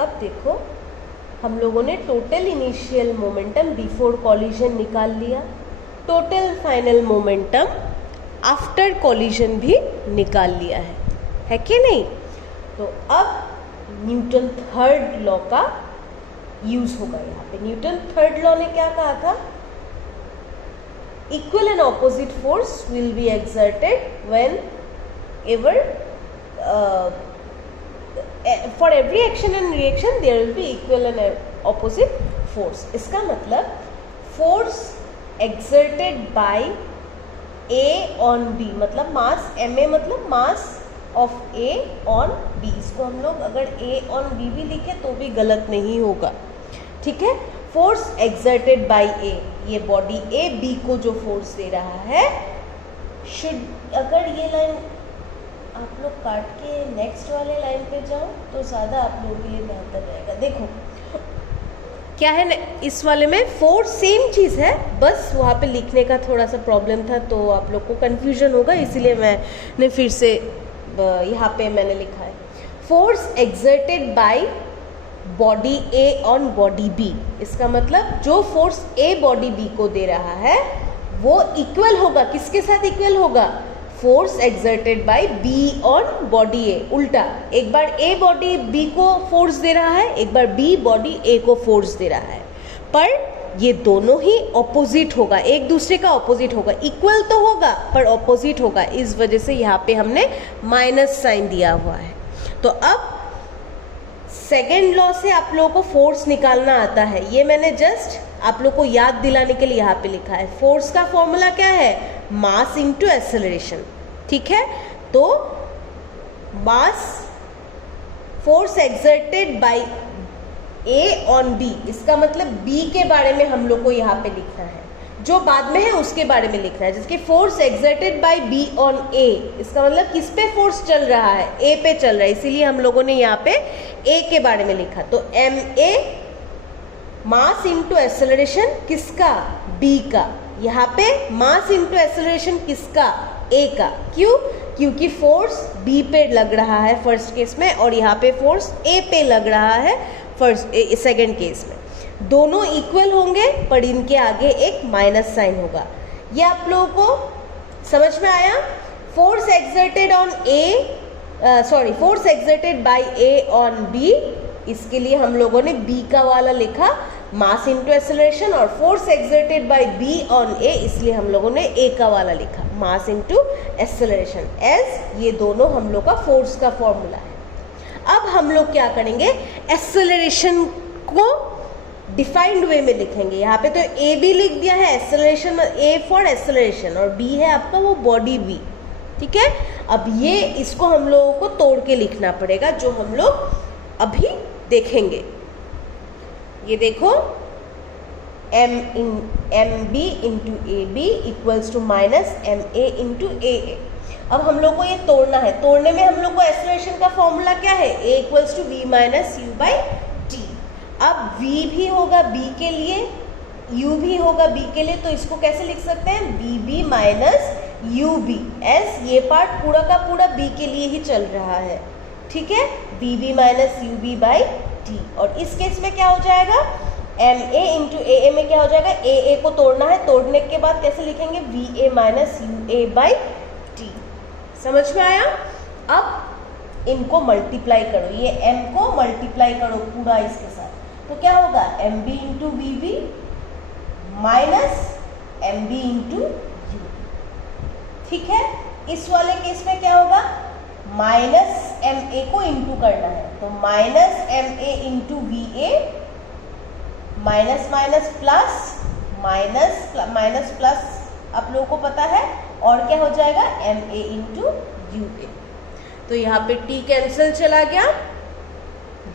अब देखो, हम लोगों ने total initial momentum before collision निकाल लिया, total final momentum after collision भी निकाल लिया है कि नहीं। तो अब न्यूटन थर्ड लॉ का यूज होगा यहाँ पे। न्यूटन थर्ड लॉ ने क्या कहा था? Equal and opposite force will be exerted whenever for every action and reaction there will be equal and opposite force. इसका मतलब force exerted by A on B, मतलब मास ma मतलब mass of A on B. इसको हम लोग अगर ए on B भी लिखे तो भी गलत नहीं होगा, ठीक है। फोर्स एक्सर्टेड बाय ए, ये बॉडी ए बी को जो फोर्स दे रहा है, शुड, अगर ये लाइन आप लोग काट के नेक्स्ट वाले लाइन पे जाओ तो ज़्यादा आप लोगों के लिए बेहतर रहेगा। देखो क्या है ना, इस वाले में फोर्स सेम चीज़ है, बस वहाँ पे लिखने का थोड़ा सा प्रॉब्लम था तो आप लोग को कन्फ्यूजन होगा, इसीलिए मैंने फिर से यहाँ पे मैंने लिखा है force exerted by body A on body B. इसका मतलब जो फोर्स ए बॉडी बी को दे रहा है वो इक्वल होगा, किसके साथ इक्वल होगा? Force exerted by B on body A. उल्टा, एक बार ए बॉडी बी को फोर्स दे रहा है, एक बार बी बॉडी ए को फोर्स दे रहा है, पर ये दोनों ही ऑपोजिट होगा, एक दूसरे का ऑपोजिट होगा। इक्वल तो होगा पर ऑपोजिट होगा, इस वजह से यहाँ पे हमने माइनस साइन दिया हुआ है। तो अब सेकेंड लॉ से आप लोगों को फोर्स निकालना आता है, ये मैंने जस्ट आप लोग को याद दिलाने के लिए यहाँ पे लिखा है। फोर्स का फॉर्मूला क्या है? मास इनटू एक्सेलरेशन, ठीक है। तो mass, force exerted by A on B, इसका मतलब बी के बारे में हम लोग को यहाँ पे लिखना है, जो बाद में है उसके बारे में लिखना है। जैसे force exerted by B on A, इसका मतलब किस पे फोर्स चल रहा है? ए पे चल रहा है, इसीलिए हम लोगों ने यहाँ पे ए के बारे में लिखा। तो M A mass into acceleration किसका? बी का। यहाँ पे मास इंटू एक्सेलरेशन किसका? ए का। क्यों? क्योंकि फोर्स बी पे लग रहा है फर्स्ट केस में, और यहाँ पे फोर्स ए पे लग रहा है सेकेंड केस में। दोनों इक्वल होंगे पर इनके आगे एक माइनस साइन होगा। ये आप लोगों को समझ में आया? Force exerted on A, force exerted by A on B, इसके लिए हम लोगों ने बी का वाला लिखा मास इनटू एक्सेलरेशन, और force exerted by B on A, इसलिए हम लोगों ने ए का वाला लिखा मास इनटू एक्सेलरेशन। एज ये दोनों हम लोग का फोर्स का फॉर्मूला है। अब हम लोग क्या करेंगे? एक्सेलरेशन को डिफाइंड वे में लिखेंगे। यहाँ पे तो ए भी लिख दिया है, एक्सेलरेशन ए फॉर एक्सेलरेशन, और बी है आपका वो बॉडी बी, ठीक है। अब ये इसको हम लोगों को तोड़ के लिखना पड़ेगा, जो हम लोग अभी देखेंगे। ये देखो, m B into a b equals to minus M A into a a. अब हम लोग को ये तोड़ना है, तोड़ने में हम लोग को एक्सेलरेशन का फॉर्मूला क्या है? A equals to v minus u by t. अब v भी होगा b के लिए, u भी होगा b के लिए, तो इसको कैसे लिख सकते हैं? bb minus U B, S ये पार्ट पूरा का पूरा b के लिए ही चल रहा है, ठीक है। bb minus U B by T. और इस केस में क्या हो जाएगा? एम ए इंटू ए ए में क्या हो जाएगा? ए ए को तोड़ना है, तोड़ने के बाद कैसे लिखेंगे? We A minus U A by T. समझ में आया? अब इनको मल्टीप्लाई करो, ये m को मल्टीप्लाई करो पूरा इसके साथ, तो क्या होगा? M B into V B minus M B into U, ठीक है। इस वाले केस में क्या होगा? माइनस एम ए को इंटू करना है, तो minus M A into V A, minus minus plus, minus plus आप लोगों को पता है, और क्या हो जाएगा? M A into U A. तो यहाँ पे टी कैंसिल चला गया,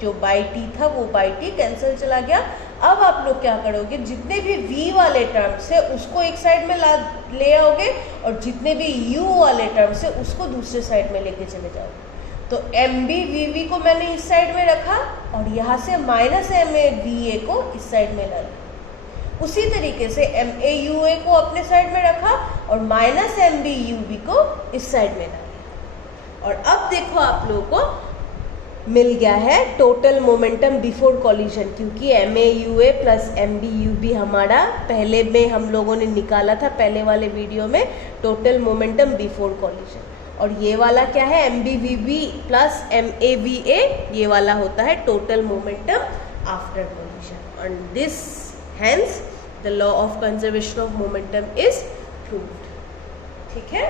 जो बाई टी था वो बाई टी कैंसिल चला गया। अब आप लोग क्या करोगे? जितने भी v वाले टर्म्स है उसको एक साइड में ले आओगे, और जितने भी u वाले टर्म्स है उसको दूसरे साइड में लेके चले जाओगे। तो एम बी वी वी को मैंने इस साइड में रखा, और यहाँ से minus M A V A को इस साइड में ला लिया। उसी तरीके से एम ए यू ए को अपने साइड में रखा, और minus M B U B को इस साइड में ला लिया। और अब देखो आप लोगों को मिल गया है टोटल मोमेंटम बिफोर कॉलिजन, क्योंकि MAUA प्लस MBUB हमारा पहले में हम लोगों ने निकाला था पहले वाले वीडियो में टोटल मोमेंटम बिफोर कॉलिजन, और ये वाला क्या है MBVB प्लस MAVA, ये वाला होता है total momentum after collision. And this hence the law of conservation of momentum is proved. ठीक है।